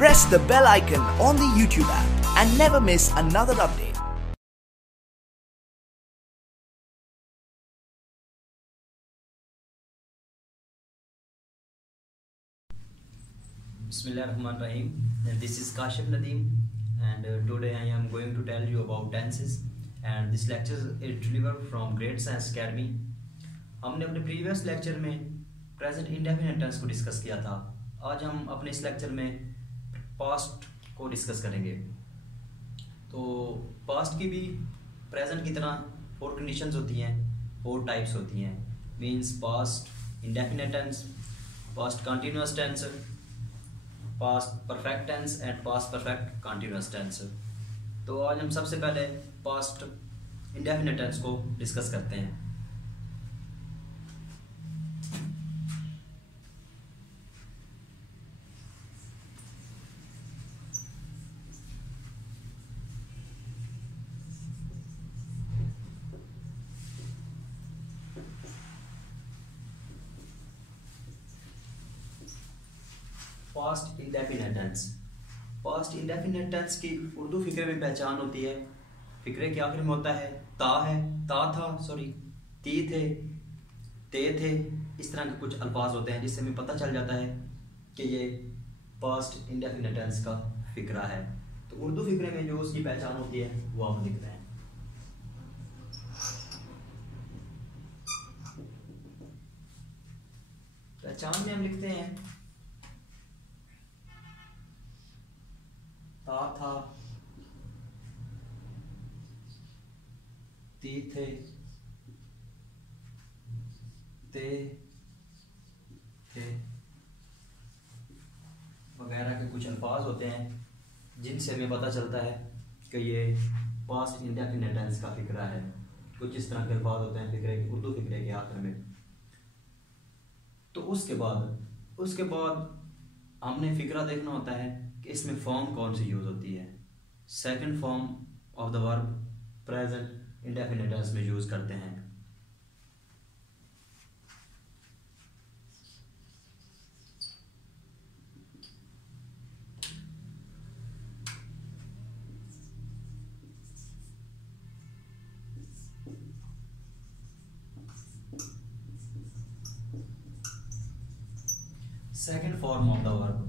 Press the bell icon on the YouTube app and never miss another update. Bismillahirrahmanirrahim. This is Kashif Nadeem, and today I am going to tell you about tenses. And this lecture is delivered from Great Science Academy. हमने अपने previous lecture में present indefinite tense को discuss किया था. आज हम अपने इस लेक्चर में पास्ट को डिस्कस करेंगे. तो पास्ट की भी प्रेजेंट की तरह 4 कंडीशंस होती हैं, 4 टाइप्स होती हैं. Means past indefinite tense, past continuous tense, past perfect tense and past perfect continuous tense. तो आज हम सबसे पहले पास्ट इंडेफिनिट टेंस को डिस्कस करते हैं. Past indefinite tense. Past indefinite tense की उर्दू फिक्रे में पहचान होती है. फिक्रे के आखिर में होता है ता है, ता था, सॉरी, ती थे, ते थे. इस तरह के कुछ अल्फाज होते हैं जिससे हमें पता चल जाता है कि ये पास्ट इंडेफिनिट टेंस का फिक्रा है. तो उर्दू फिक्रे में जो उसकी पहचान होती है वो आप लिख रहे हैं. पहचान में हम लिखते हैं ता था, ती थे, ते थे वगैरह के कुछ अल्फाज होते हैं जिनसे हमें पता चलता है कि ये पास्ट इंडेफिनिट टेंस का फिक्रा है. कुछ इस तरह के अल्फाज होते हैं फिक्रे के, उर्दू फिक्रे के आखिर में. तो उसके बाद हमने फिक्रा देखना होता है कि इसमें फॉर्म कौन सी यूज होती है. Second form of the verb present indefinite tense में यूज करते हैं. Second form of the verb.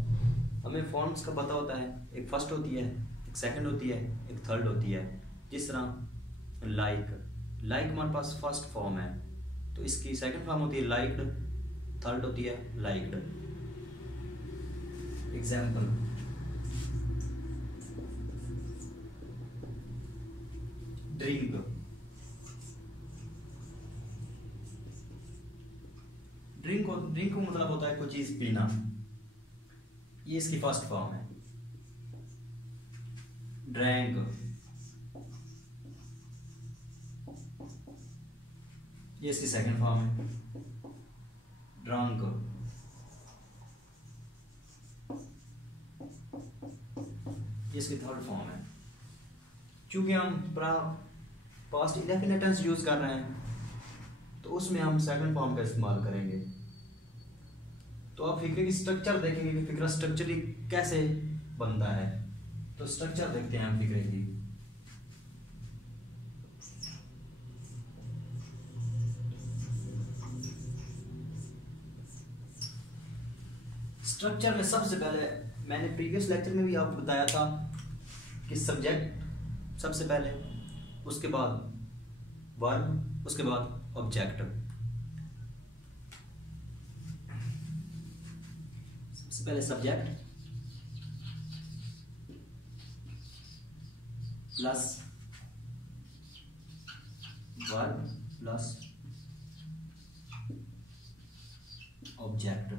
हमें फॉर्म्स का पता होता है. एक फर्स्ट होती है, एक सेकंड होती है, एक थर्ड होती है. जिस तरह लाइक हमारे पास फर्स्ट फॉर्म है, तो इसकी सेकंड फॉर्म होती है लाइक्ड, थर्ड होती है लाइक्ड. Example, drink. ड्रिंक को मतलब होता है कोई चीज पीना. ये इसकी फर्स्ट फॉर्म है. ड्रैंक, ये इसकी सेकंड फॉर्म है. ड्रंक, ये इसकी थर्ड फॉर्म है. चूंकि हम पास्ट इंडेफिनिट टेंस यूज कर रहे हैं तो उसमें हम सेकंड फॉर्म का इस्तेमाल करेंगे. तो आप फिक्रे की स्ट्रक्चर देखेंगे कि फिक्रा स्ट्रक्चरली कैसे बनता है. तो स्ट्रक्चर देखते हैं हम फिक्रे की. स्ट्रक्चर में सबसे पहले मैंने प्रीवियस लेक्चर में भी आपको बताया था कि सब्जेक्ट सबसे पहले, उसके बाद वर्ब, उसके बाद ऑब्जेक्ट. सबसे पहले subject plus verb plus object.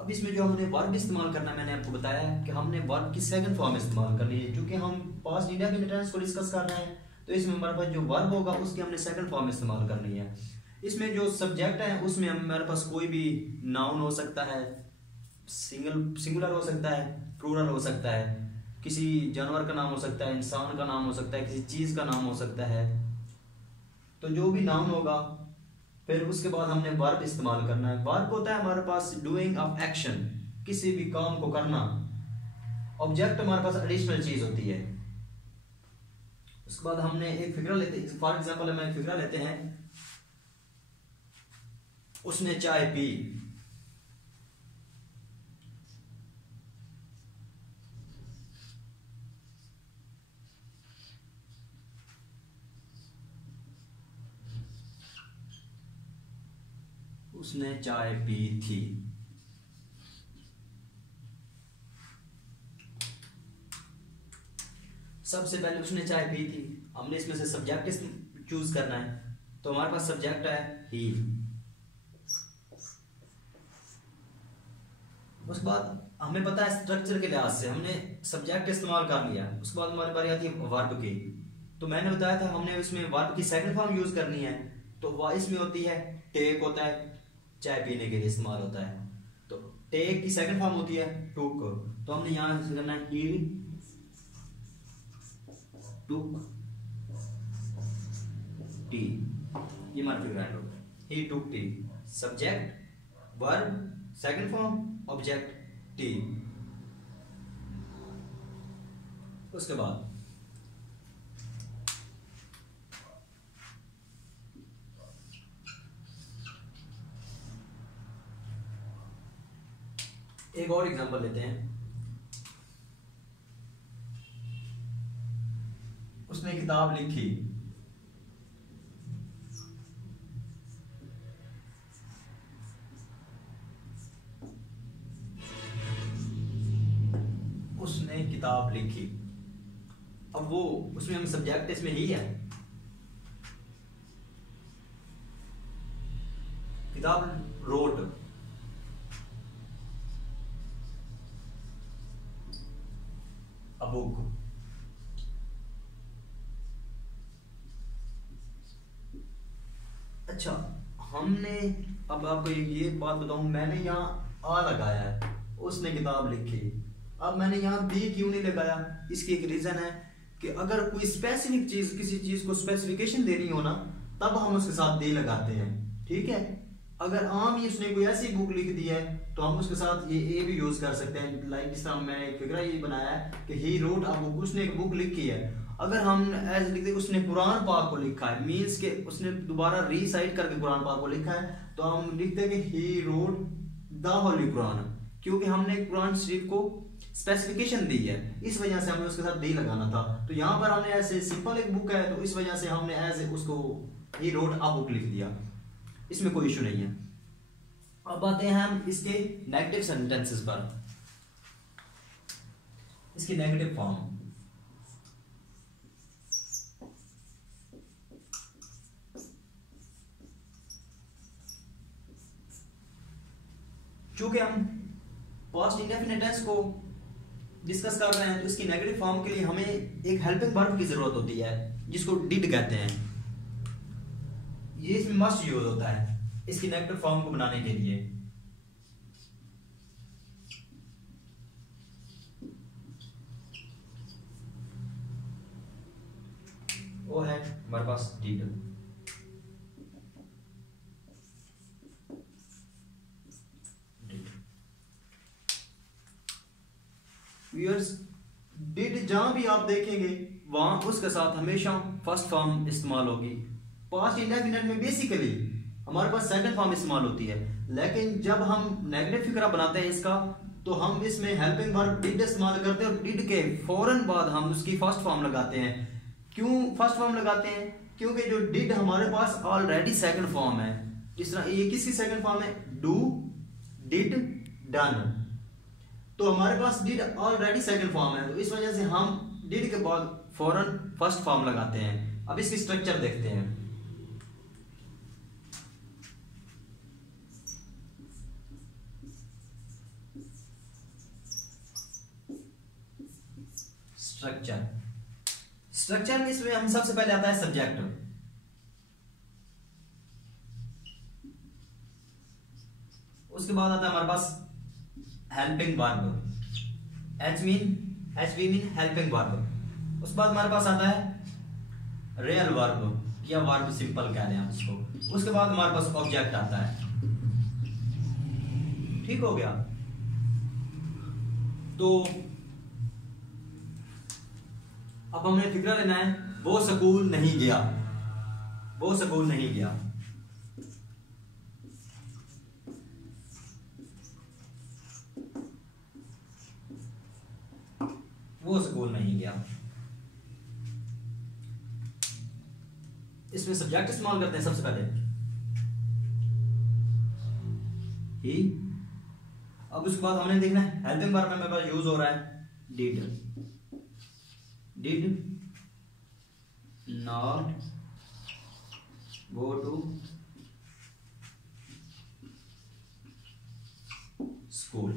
अब इसमें जो हमने वर्ब इस्तेमाल करना है, मैंने आपको बताया कि हमने वर्ब की सेकंड फॉर्म इस्तेमाल करनी है. क्योंकि हम पास्ट इंडेफिनिट टेंस को डिस्कस कर रहे हैं तो इसमें हमारे पास जो वर्ब होगा उसकी हमने सेकंड फॉर्म इस्तेमाल करनी है. इसमें जो सब्जेक्ट है उसमें हमारे पास कोई भी नाउन हो सकता है, सिंगुलर हो सकता है, प्लूरल हो सकता है, किसी जानवर का नाम हो सकता है, इंसान का नाम हो सकता है, किसी चीज का नाम हो सकता है. तो जो भी नाउन होगा फिर उसके बाद हमने वर्ब इस्तेमाल करना है। वर्ब होता है हमारे पास डूइंग ऑफ एक्शन, किसी भी काम को करना। ऑब्जेक्ट हमारे पास एडिशनल चीज होती है। उसके बाद हमने एक फिगर लेते, फॉर एग्जांपल हम एक फिगर लेते हैं, उसने चाय पी। उसने चाय पी थी। सबसे पहले उसने चाय पी थी, हमने इसमें से सब्जेक्ट चूज करना है, तो हमारे पास सब्जेक्ट है ही। उसके बाद हमें पता है स्ट्रक्चर के लिहाज से हमने सब्जेक्ट इस्तेमाल कर लिया। उसके बाद हमारी बारी आती है वर्ब की। तो मैंने बताया था हमने उसमें वर्ब की सेकंड फॉर्म यूज करनी है, तो वह इसमें होती है टेक होता है, चाय पीने के लिए इस्तेमाल होता है। तो टेक की सेकंड फॉर्म होती है टुक, तो हमने यहां से करना है ही टुक टी। ये हमारा फिगर है, ही टुक टी, subject verb second form object टी। उसके बाद एक और एग्जांपल लेते हैं। उसने किताब लिखी। उसने किताब लिखी। अब वो उसमें हम सब्जेक्ट इसमें ही है, किताब रोट। A book. अच्छा, हमने अब आपको ये बात बताऊं, मैंने यहाँ आ लगाया है, उसने किताब लिखी। अब मैंने यहाँ बी क्यों नहीं लगाया, इसकी एक रीजन है कि अगर कोई स्पेसिफिक चीज, किसी चीज को स्पेसिफिकेशन देनी हो ना, तब हम उसके साथ दे लगाते हैं। ठीक है, अगर आम ही उसने कोई ऐसी बुक लिख दी है तो हम उसके साथ ये ए भी यूज कर सकते हैं। लाइक जिस तरह मैंने एक फिगर ये बनाया है कि ही रोट अ बुक, उसने एक बुक लिखी है। अगर हम ऐसे लिखते उसने कुरान पाक को लिखा है, मींस के उसने दोबारा रीसाइट करके कुरान पाक को लिखा है, तो हम लिखते हैं कि he wrote the Holi Quran, क्योंकि हमने कुरान शरीफ को स्पेसिफिकेशन दी है, इस वजह से हमें उसके साथ दी लगाना था। तो यहाँ पर हमने ऐसे सिंपल एक बुक है, तो इस वजह से हमने ऐसे उसको ही रोट अ बुक लिख दिया, इसमें कोई इशू नहीं है। अब आते हैं हम इसके नेगेटिव सेंटेंसेस पर, इसकी नेगेटिव फॉर्म। चूंकि हम पास्ट इंडेफिनिट टेंस को डिस्कस कर रहे हैं, तो इसकी नेगेटिव फॉर्म के लिए हमें एक हेल्पिंग वर्ब की जरूरत होती है, जिसको डिड कहते हैं। ये इसमें मस्ट यूज होता है इसकी नेगेटिव फॉर्म को बनाने के लिए। वो है हमारे पास डिड। व्यूअर्स, डिड जहां भी आप देखेंगे वहां उसके साथ हमेशा फर्स्ट फॉर्म इस्तेमाल होगी। पास्ट इंडेफिनिट में बेसिकली हमारे पास सेकंड फॉर्म इस्तेमाल होती है, लेकिन जब हम नेगेटिव फिगर बनाते हैं इसका, तो हम इसमें हेल्पिंग वर्ब डिड इस्तेमाल करते हैं, और डिड के फौरन बाद हम उसकी फर्स्ट फॉर्म लगाते हैं। क्यों फर्स्ट फॉर्म लगाते हैं? क्योंकि जो डिड हमारे पास ऑलरेडी सेकंड फॉर्म है। जिस तरह ये किसकी सेकंड फॉर्म है? Do, did, done. तो हमारे पास डिड ऑलरेडी सेकंड फॉर्म है, तो इस वजह से हम डिड के बाद फौरन फर्स्ट फॉर्म लगाते हैं। अब इसकी स्ट्रक्चर देखते हैं। स्ट्रक्चर में इसमें हम सबसे पहले आता है सब्जेक्ट, उसके बाद आता है हमारे पास helping verb, H mean helping verb. उसके बाद हमारे पास आता है रियल वर्ब या वर्ब सिंपल कह रहे हैं उसको। उसके बाद हमारे पास ऑब्जेक्ट आता है। ठीक हो गया। तो अब हमने फिक्रा लेना है, वो स्कूल नहीं गया, वो स्कूल नहीं गया। वो स्कूल नहीं गया। इसमें सब्जेक्ट इस्तेमाल करते हैं सबसे पहले, ही। अब उसके बाद हमने देखना है हेल्पिंग वर्ब में मेरे पास यूज हो रहा है did, did not go to school.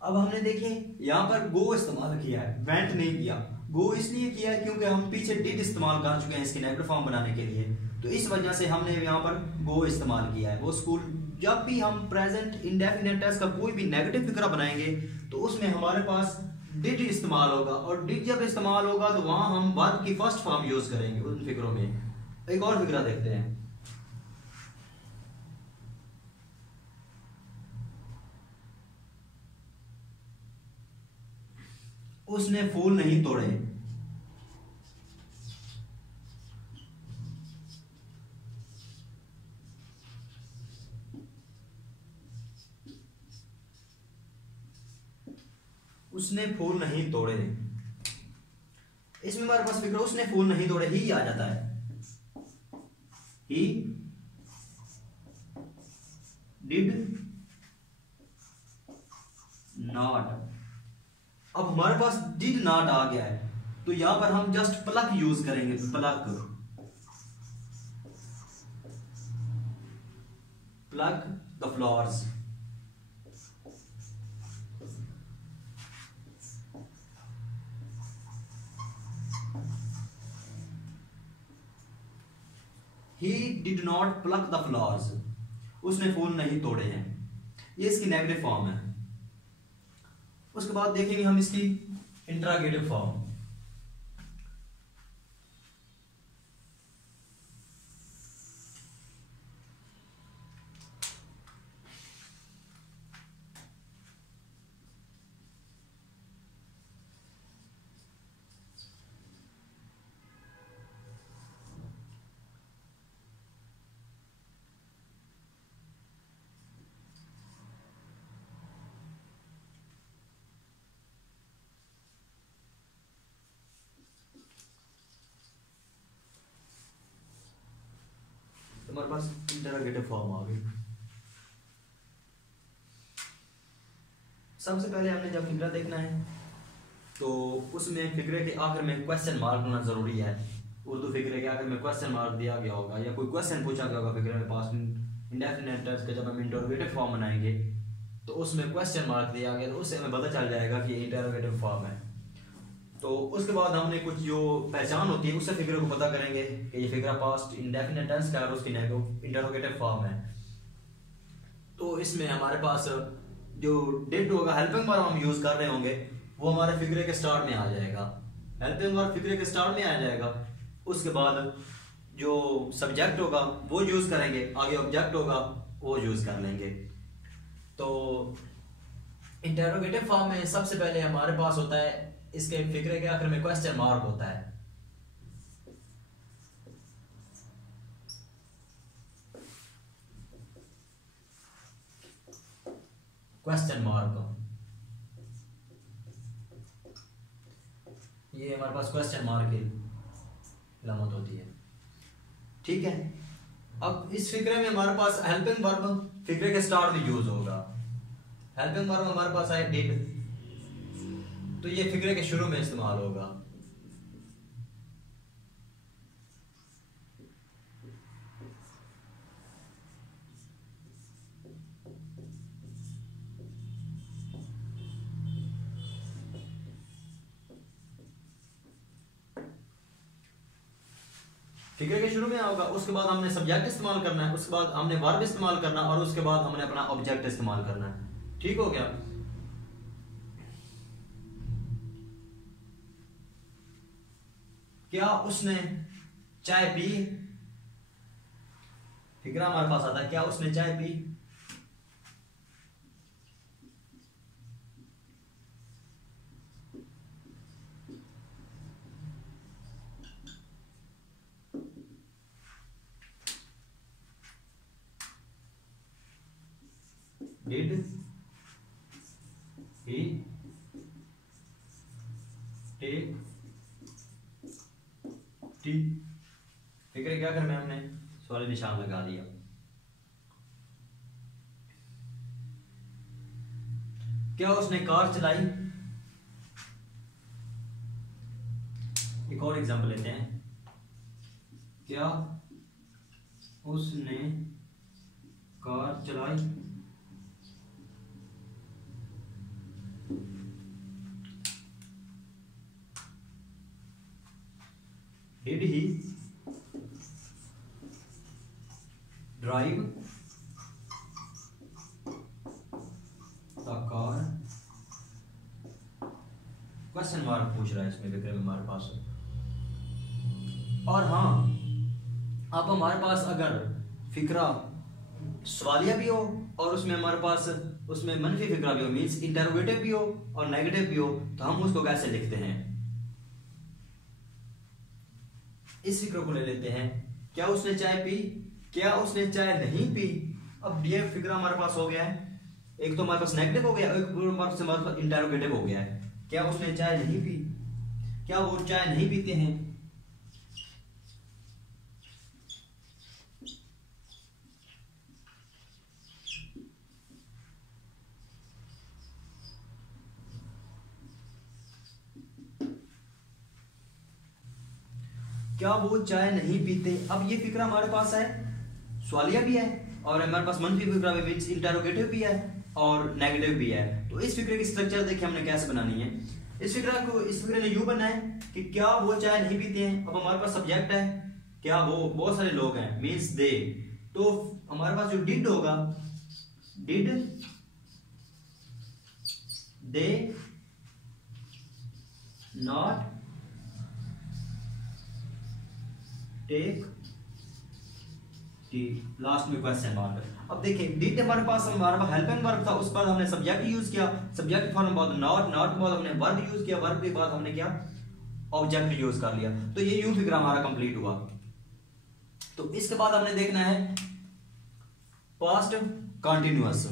अब हमने देखे यहां पर गो इस्तेमाल किया है, वेंट नहीं किया। गो इसलिए किया है क्योंकि हम पीछे डिड इस्तेमाल कर चुके हैं इसकी नेगेटिव फॉर्म बनाने के लिए, तो इस वजह से हमने यहां पर गो इस्तेमाल किया है। वो स्कूल, जब भी हम प्रेजेंट इंडेफिनिट टेंस का कोई भी नेगेटिव फिक्रा बनाएंगे तो उसमें हमारे पास डिड इस्तेमाल होगा, और डिड जब इस्तेमाल होगा तो वहां हम वर्ब की फर्स्ट फॉर्म यूज करेंगे उन फिक्रों में। एक और फिक्रा देखते हैं, उसने फूल नहीं तोड़े। उसने फूल नहीं तोड़े, इसमें हमारे पास फिक्र उसने फूल नहीं तोड़े, ही आ जाता है, ही डिड नॉट। अब हमारे पास डिड नॉट आ गया है, तो यहां पर हम जस्ट प्लक यूज करेंगे, pluck, pluck the flowers. He did not pluck the flowers. उसने फूल नहीं तोड़े हैं, ये इसकी नेगेटिव फॉर्म है। उसके बाद देखेंगे हम इसकी इंट्रागेटिव फॉर्म। हमारे पास इंटरोगेटिव फॉर्म आ गई। सबसे पहले हमने जब फिक्रा देखना है तो उसमें फिक्रे के आखिर में क्वेश्चन मार्क होना जरूरी है। उर्दू फिक्रे के आखिर में क्वेश्चन मार्क दिया गया होगा या कोई क्वेश्चन पूछा गया होगा फिक्रे में, पास्ट इंडेफिनिट टेंस का जब हम इंटरोगेटिव फॉर्म बनाएंगे तो उसमें क्वेश्चन मार्क दिया गया, तो उससे हमें पता चल जाएगा कि ये इंटरोगेटिव फॉर्म है। तो उसके बाद हमने कुछ जो पहचान होती है उससे फिक्रे को पता करेंगे कि ये फिक्रा पास्ट इंडेफिनिट टेंस का और उसकी इंटरोगेटिव फॉर्म है। तो इसमें हमारे पास जो डिड होगा, हेल्पिंग वर्ब हम यूज कर रहे होंगे, वो हमारे फिक्रे के स्टार्ट में आ जाएगा। हेल्पिंग वर्ब फिक्रे के स्टार्ट में आ जाएगा। उसके बाद जो सब्जेक्ट होगा वो यूज करेंगे, आगे ऑब्जेक्ट होगा वो यूज कर लेंगे। तो इंटरोगेटिव फॉर्म में सबसे पहले हमारे पास होता है, इसके फिक्रे के आखिर में क्वेश्चन मार्क होता है। क्वेश्चन मार्क, ये हमारे पास क्वेश्चन मार्क की अलामत होती है, ठीक है। अब इस फिक्रे में हमारे पास हेल्पिंग वर्ब फिक्रे के स्टार्ट में यूज होगा। हेल्पिंग वर्ब हमारे पास है डिड, तो ये फिक्रे के शुरू में इस्तेमाल होगा। फिक्रे के शुरू में होगा, उसके बाद हमने सब्जेक्ट इस्तेमाल करना है, उसके बाद हमने वर्ब इस्तेमाल करना है, और उसके बाद हमने अपना ऑब्जेक्ट इस्तेमाल करना है। ठीक हो गया। क्या उसने चाय पी? फिक्रा हमारे पास आता है, क्या उसने चाय पी? Did he take tea. फिक्र क्या करना है, हमने सवाल निशान लगा दिया। क्या उसने कार चलाई? एक और एग्जांपल लेते हैं। क्या उसने कार चलाई? Did he drive the car? Question mark पूछ रहा है इसमें विक्रम हमारे पास। और हाँ, अब हमारे पास अगर फिक्रा सवालिया भी हो और उसमें हमारे पास उसमें मनफी फिक्रा भी हो, मींस इंटरोगेटिव भी हो और नेगेटिव भी हो, तो हम उसको कैसे लिखते हैं? इस फिक्र को ले लेते हैं। क्या उसने चाय पी? क्या उसने चाय नहीं पी? अब ये फिक्रा हमारे पास हो गया है, एक तो हमारे पास नेगेटिव हो गया, एक हमारे पास इंटरोगेटिव हो गया है। क्या उसने चाय नहीं पी? क्या वो चाय नहीं पीते हैं? क्या वो चाय नहीं पीते? अब ये फिक्रा हमारे पास है, सवालिया भी है और हमारे पास मनफी फिक्रा भी, मींस इंटरोगेटिव भी है और नेगेटिव भी है। तो इस फिक्रे की स्ट्रक्चर देखिए हमने कैसे बनानी है। इस फिक्रे ने यूं बनना है कि क्या वो चाय नहीं पीते हैं। अब हमारे पास सब्जेक्ट है, क्या वो बहुत सारे लोग हैं, मींस दे। तो हमारे पास जो डिड होगा, did they not take tea, last में क्वेश्चन मार्क। अब देखिए डिड हमारे पास हेल्पिंग वर्ब था, उस पर हमने सब्जेक्ट यूज किया, सब्जेक्ट फॉर्म बाद नॉट, नॉट बाद हमने वर्ब यूज किया, वर्ब के बाद हमने क्या ऑब्जेक्ट यूज कर लिया। तो ये यूं फिगर हमारा कंप्लीट हुआ। तो इसके बाद हमने देखना है past continuous.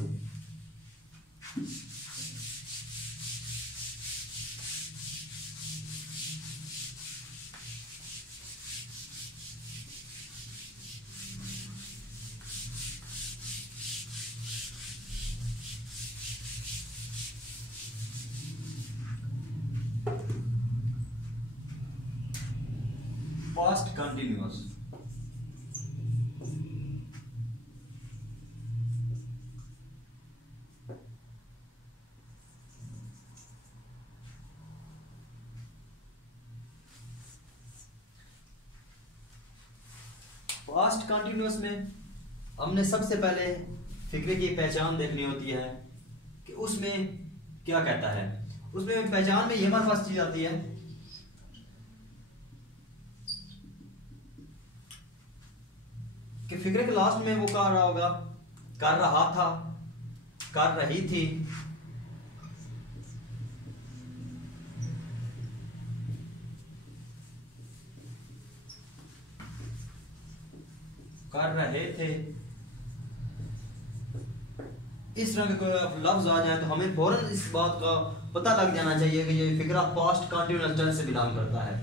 Past continuous past continuous में हमने सबसे पहले फिक्रे की पहचान देखनी होती है कि उसमें क्या कहता है। उसमें पहचान में ये हमारे पास चीज आती है कि फिक्रे के लास्ट में वो कर रहा होगा, कर रहा था, कर रही थी, कर रहे थे। इस तरह के कोई लफ्ज आ जाए तो हमें फौरन इस बात का पता लग जाना चाहिए कि ये फिक्रा पास्ट कंटिन्यूअस टेंस से बिलोंग करता है।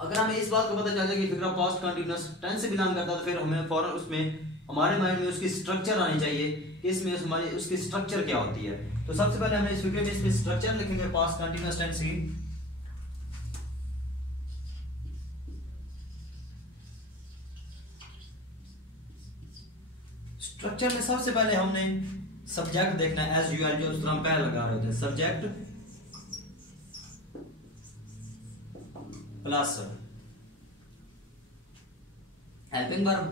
अगर हमें इस बात को पता चल जाए कि फिक्रा पास्ट कंटिन्यूअस टेंस से बिलोंग करता है तो फिर हमें फौरन उसमें हमारे माइंड में उसकी स्ट्रक्चर आनी चाहिए कि इसमें हमारी उसकी स्ट्रक्चर क्या होती है। तो सबसे पहले हमें इस फिक्रे में इसमें स्ट्रक्चर लिखेंगे पास्ट कंटिन्यूअस टेंस की। स्ट्रक्चर में सबसे पहले हमने सब्जेक्ट देखना है एज यूजुअल, जो उस तरह हम पहले लगा रहे थे, subject plus helping verb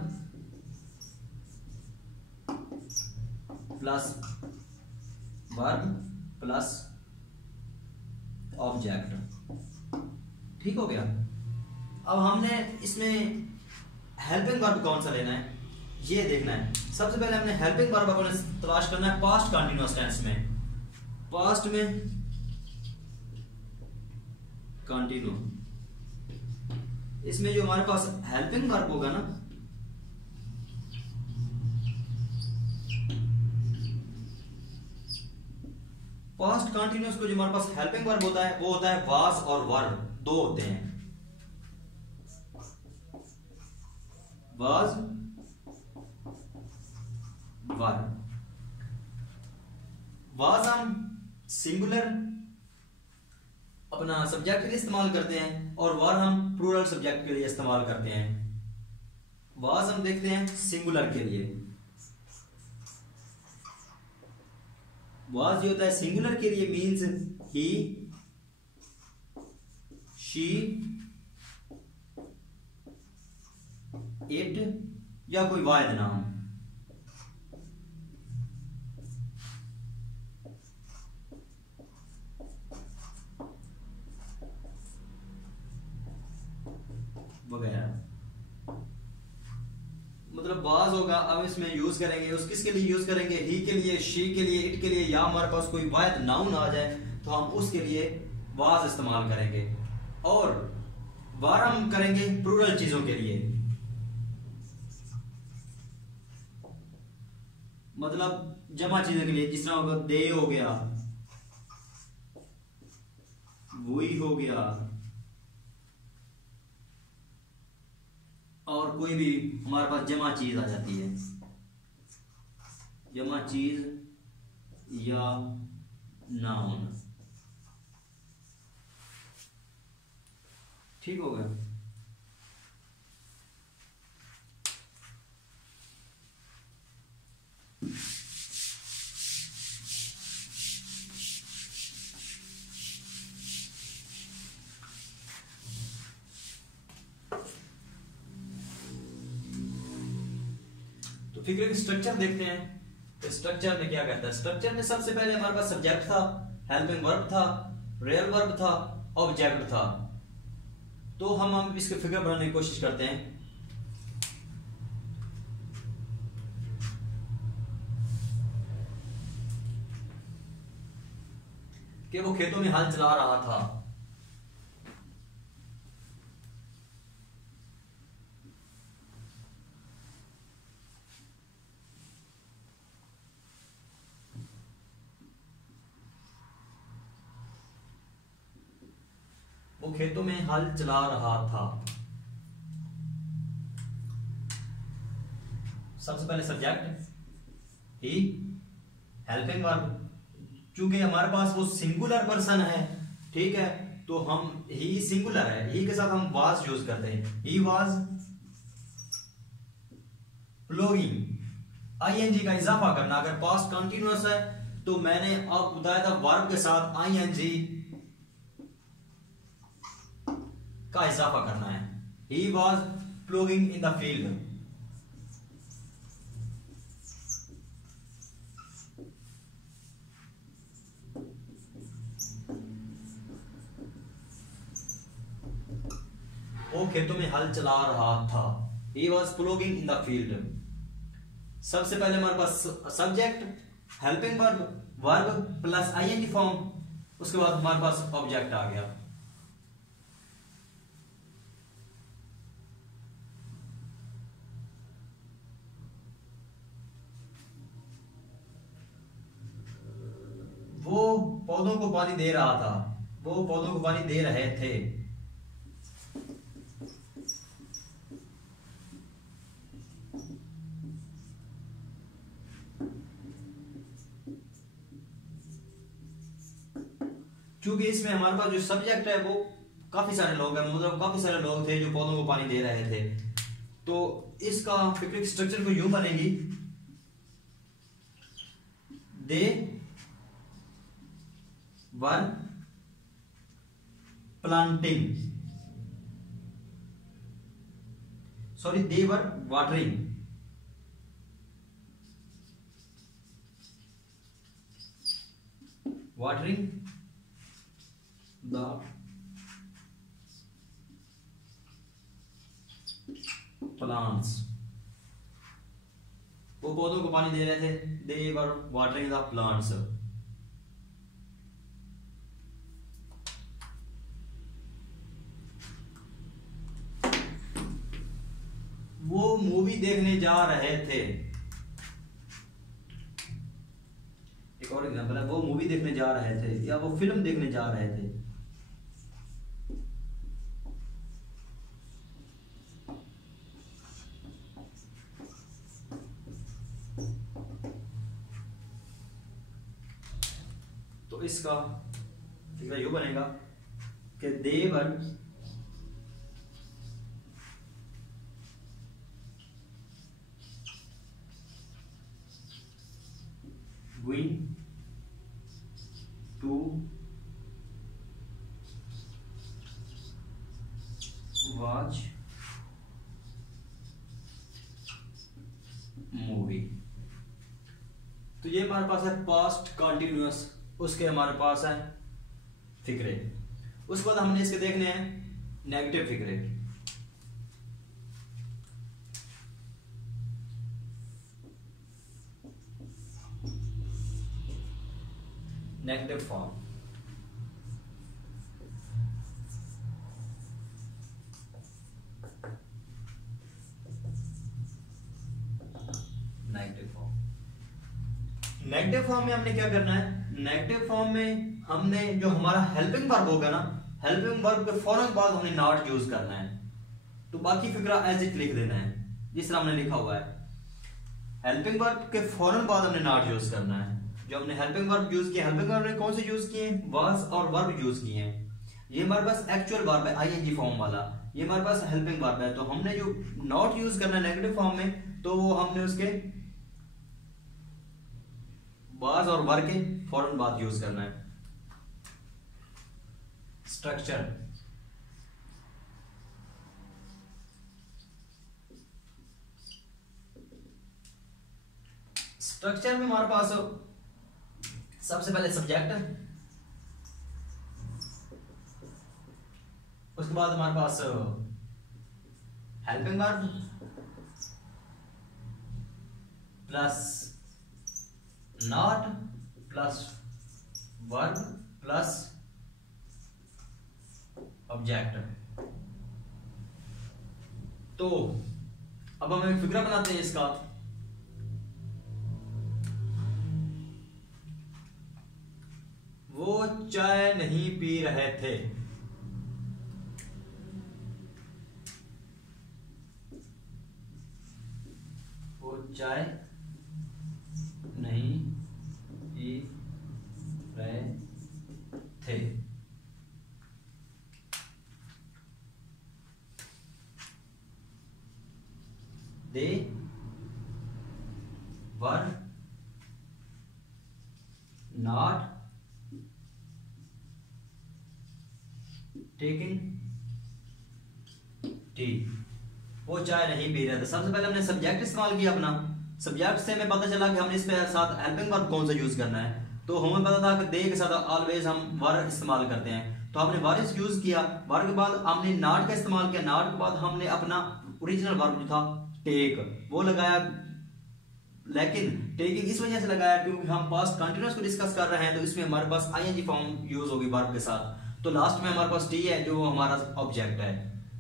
plus verb plus object. ठीक हो गया। अब हमने इसमें हेल्पिंग वर्ब कौन सा लेना है ये देखना है। सबसे पहले हमने हेल्पिंग वर्ब अपने तलाश करना है पास्ट कंटिन्यूअस टेंस में। पास्ट में कंटिन्यू, इसमें जो हमारे पास हेल्पिंग वर्ब होगा ना, पास्ट कंटिन्यूअस को जो हमारे पास हेल्पिंग वर्ब होता है वो होता है वाज और वर, दो होते हैं, वाज वर। वाज हम सिंगुलर अपना सब्जेक्ट के लिए इस्तेमाल करते हैं और वर हम प्लूरल सब्जेक्ट के लिए इस्तेमाल करते हैं। वाज हम देखते हैं सिंगुलर के लिए, वाज जो होता है सिंगुलर के लिए मीन्स ही, शी, इट या कोई वाहिद नाम। वगैरह मतलब वाज होगा, अब इसमें यूज करेंगे, उस किसके लिए यूज करेंगे, ही के लिए, शी के लिए, इट के लिए, या हमारे पास कोई वाहिद नाउन आ जाए तो हम उसके लिए वाज इस्तेमाल करेंगे। और वार हम करेंगे प्लूरल चीजों के लिए, मतलब जमा चीजों के लिए, जिस तरह होगा दे हो गया, वही हो गया, और कोई भी हमारे पास जमा चीज आ जाती है, जमा चीज या नाउन। ठीक हो गया। तो फिगर की स्ट्रक्चर देखते हैं। तो स्ट्रक्चर में क्या कहता है, स्ट्रक्चर में सबसे पहले हमारे पास सब्जेक्ट था, हेल्पिंग वर्ब था, रियल वर्ब था, ऑब्जेक्ट था। तो हम इसके फिगर बनाने की कोशिश करते हैं। कि वो खेतों में हल चला रहा था, वो खेतों में हल चला रहा था। सबसे पहले सब्जेक्ट ही, हेल्पिंग वर्ब, चूंकि हमारे पास वो सिंगुलर पर्सन है, ठीक है, तो हम ही सिंगुलर है, ही के साथ हम वाज यूज करते हैं। ही वाज प्लोइंग, आईएनजी का इजाफा करना। अगर पास्ट कंटिन्यूअस है तो मैंने आपको बताया था वर्ब के साथ आईएनजी का इजाफा करना है। He was ploughing in the field. वो खेतों में हल चला रहा था। He was plowing in the field। सबसे पहले हमारे पास subject, helping verb, verb plus ING form, उसके बाद हमारे पास ऑब्जेक्ट आ गया। वो पौधों को पानी दे रहा था, वो पौधों को पानी दे रहे थे। क्योंकि इसमें हमारे पास जो सब्जेक्ट है वो काफी सारे लोग हैं, मतलब काफी सारे लोग थे जो पौधों को पानी दे रहे थे। तो इसका फिक्रिक स्ट्रक्चर को यूं बनेगी, they were planting, sorry they were watering, watering the plants. वो पौधों को पानी दे रहे थे, they were watering the plants. वो मूवी देखने जा रहे थे। एक और एग्जांपल है, वो मूवी देखने जा रहे थे या वो फिल्म देखने जा रहे थे। तो इसका फिक्रा यूं बनेगा कि दे वर going to watch मूवी। तो ये हमारे पास है पास्ट कंटिन्यूअस, उसके हमारे पास है फिक्रे। उसके बाद हमने इसके देखने हैं नेगेटिव फिक्रे। नेगेटिव फॉर्म, नेगेटिव फॉर्म में हमने क्या करना है, नेगेटिव फॉर्म में हमने जो हमारा हेल्पिंग वर्ब होगा ना, हेल्पिंग वर्ब के फौरन बाद हमने नॉट यूज करना है। तो बाकी फिक्रा एज इट लिख देना है जिस तरह हमने लिखा हुआ है। हेल्पिंग वर्ब के फौरन बाद हमने नॉट यूज करना है। जो हमने हेल्पिंग वर्ब यूज किया, हेल्पिंग वर्ब ने कौन से यूज किए, वाज और वर्ब यूज किए हैं। ये हमारे पास एक्चुअल वर्ब है आईएनजी फॉर्म वाला, ये हमारे पास हेल्पिंग वर्ब है। तो हमने जो नॉट यूज करना है नेगेटिव फॉर्म में, तो वो हमने उसके वाज और वर्ब के फौरन बाद यूज करना है। स्ट्रक्चर, स्ट्रक्चर में हमारे पास सबसे पहले सब्जेक्ट है, उसके बाद हमारे पास helping verb plus not plus verb plus object. तो अब हम एक फिक्रा बनाते हैं इसका। वो चाय नहीं पी रहे थे, वो चाय नहीं पी रहे थे। They were not taking tea, वो चाय नहीं पी रहे थे। सबसे पहले हमने सब्जेक्ट इस्तेमाल किया अपना। सब्जेक्ट से हमें पता चला कि हमने इस पे साथ हेल्पिंग वर्ब कौन सा यूज करना है। तो हमें पता था कि दे के साथ ऑलवेज हम वर इस्तेमाल करते हैं, तो हमने वर यूज किया। वर के बाद हमने नॉट का इस्तेमाल किया। नॉट के बाद हमने अपना ओरिजिनल वर्ब जो था टेक वो लगाया। लेकिन टेकिंग इस वजह से लगाया क्योंकि हम पास्ट कंटिन्यूअस को डिस्कस कर रहे हैं, तो इसमें हमारे पास आईएनजी फॉर्म यूज होगी वर्ब के साथ। तो लास्ट में हमारे पास टी है जो हमारा ऑब्जेक्ट है।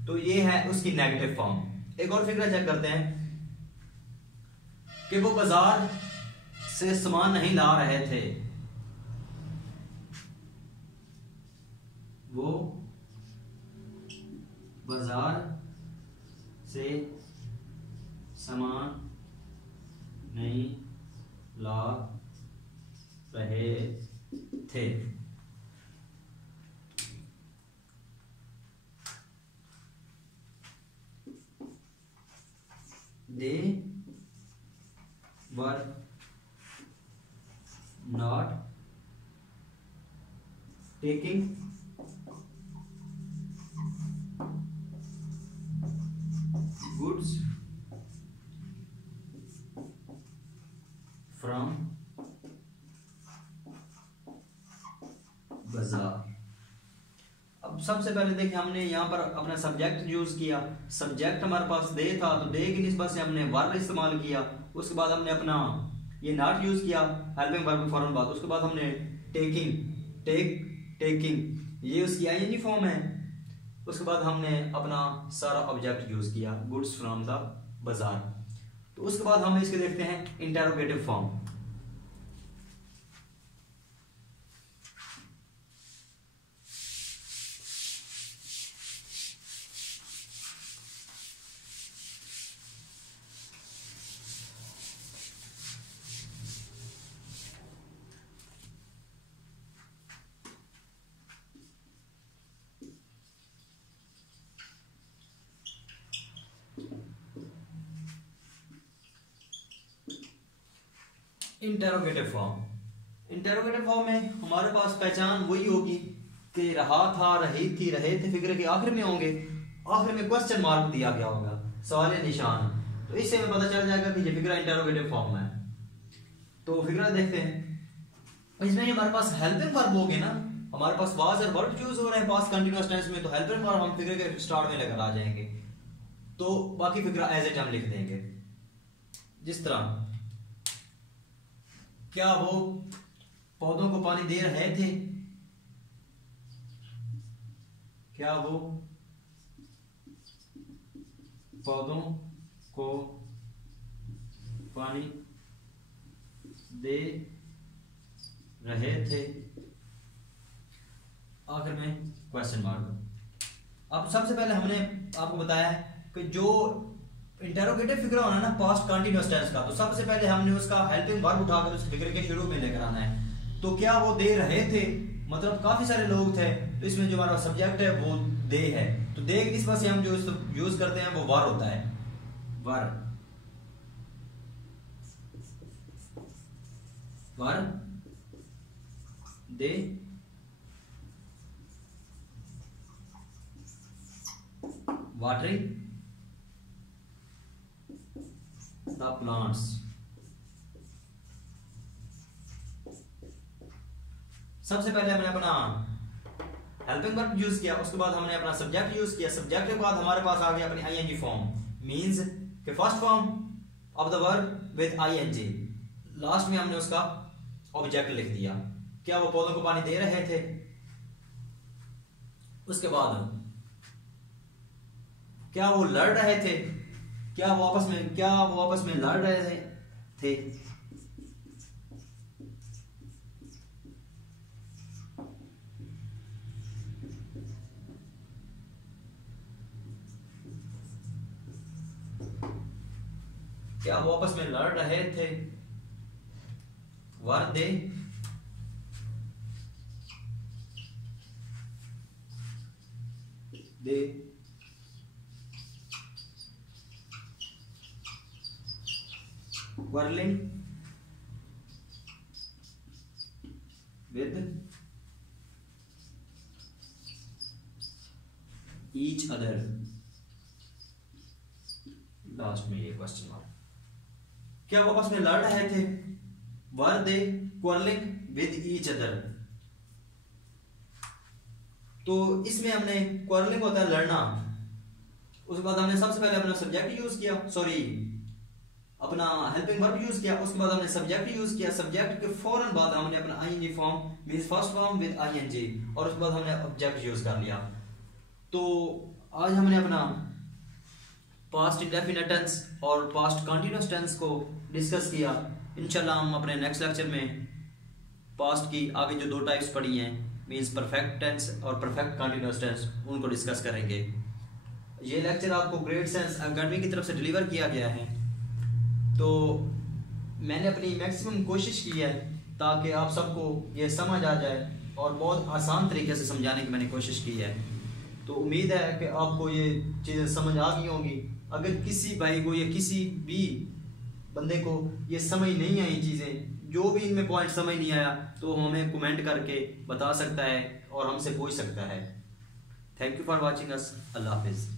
तो ये है उसकी नेगेटिव फॉर्म। एक और फिक्रा चेक करते हैं कि वो बाजार से सामान नहीं ला रहे थे। वो बाजार से सामान नहीं ला रहे थे। They were not taking goods from बाजार। अब सबसे पहले देखिए हमने यहाँ पर अपना सब्जेक्ट यूज किया। सब्जेक्ट हमारे पास दे था, तो दे की निस्बत से हमने वर्ब इस्तेमाल किया। उसके बाद हमने अपना ये नॉट यूज किया हेल्पिंग वर्ब के फौरन बाद। उसके बाद हमने टेकिंग टेकिंग ये उसकी आईएनजी फॉर्म है। उसके बाद हमने अपना सारा ऑब्जेक्ट यूज किया गुड्स फ्रॉम द बाजार। तो उसके बाद हम इसके देखते हैं interrogative form. Interrogative form. Interrogative form में हमारे पास पहचान वही होगी कि रहा था, रही थी, रहे थे फिगर के आखिर में होंगे, आखिर में क्वेश्चन मार्क दिया गया होगा, सवाल निशान। तो इससे हमें पता चल जाएगा कि ये फिगर इंटेरोगेटिव फॉर्म है। तो फिगर देखते हैं, इसमें हमारे पास हेल्पिंग वर्ब होंगे ना, हमारे पास वाज और वर्ब यूज हो रहे हैं पास्ट कंटीन्यूअस टेंस में, तो हेल्पिंग वर्ब हम फिगर के स्टार्ट में लेकर आ जाएंगे। तो बाकी फिगर एज इट हम लिख देंगे। जिस तरह क्या वो पौधों को पानी दे रहे थे, क्या वो पौधों को पानी दे रहे थे, आखिर में क्वेश्चन मार्क। अब सबसे पहले हमने आपको बताया कि जो इंटेरोगेटिव फिगर होना है ना पास्ट कंटीन्यूअस टेंस का, तो सबसे पहले हमने उसका हेल्पिंग वर्ब उठाकर उस फिगर के शुरू में लेकर आना है। तो क्या वो दे रहे थे, मतलब काफी सारे लोग थे, तो इसमें जो हमारा सब्जेक्ट है वो दे है। तो दे इस बात से हम जो यूज करते हैं वो वर होता है, वर वर दे watering the plants। सबसे पहले हमने अपना हेल्पिंग वर्ब यूज किया, उसके बाद हमने अपना सब्जेक्ट यूज किया, सब्जेक्ट के बाद हमारे पास आ गया अपनी आईएनजी फॉर्म, मींस के first form of the verb with ING, last में हमने उसका ऑब्जेक्ट लिख दिया। क्या वो पौधों को पानी दे रहे थे, उसके बाद क्या वो लड़ रहे थे, क्या वो आपस में लड़ रहे थे, क्या वो आपस में लड़ रहे थे, वर दे quarreling with each other, last में ये क्वेश्चन मार्क। क्या वो आपस में लड़ रहे थे, वर दे quarreling with each other। तो इसमें हमने quarreling होता है लड़ना, उसके बाद हमने सबसे पहले अपना सब्जेक्ट यूज किया, अपना हेल्पिंग वर्ब यूज किया, उसके बाद हमने सब्जेक्ट यूज किया, सब्जेक्ट के फौरन बाद हमने अपना ING form means first form with ING, और उसके बाद हमने ऑब्जेक्ट यूज कर लिया। तो आज हमने अपना पास्ट इंडेफिनिट टेंस और पास्ट कंटीन्यूअस टेंस को डिस्कस किया। इंशाल्लाह हम अपने नेक्स्ट लेक्चर में पास्ट की आगे जो 2 टाइप्स पढ़ी हैं मींस परफेक्ट टेंस और परफेक्ट कंटीन्यूअस टेंस, उनको डिस्कस करेंगे। ये लेक्चर आपको ग्रेट सेंस एकेडमी की तरफ से डिलीवर किया गया है, तो मैंने अपनी मैक्सिमम कोशिश की है ताकि आप सबको ये समझ आ जाए, और बहुत आसान तरीके से समझाने की मैंने कोशिश की है। तो उम्मीद है कि आपको ये चीज़ें समझ आ गई होंगी। अगर किसी भाई को या किसी भी बंदे को ये समझ नहीं आई चीज़ें, जो भी इनमें पॉइंट समझ नहीं आया, तो हमें कमेंट करके बता सकता है और हमसे पूछ सकता है। Thank you for watching us. अल्लाह हाफिज़।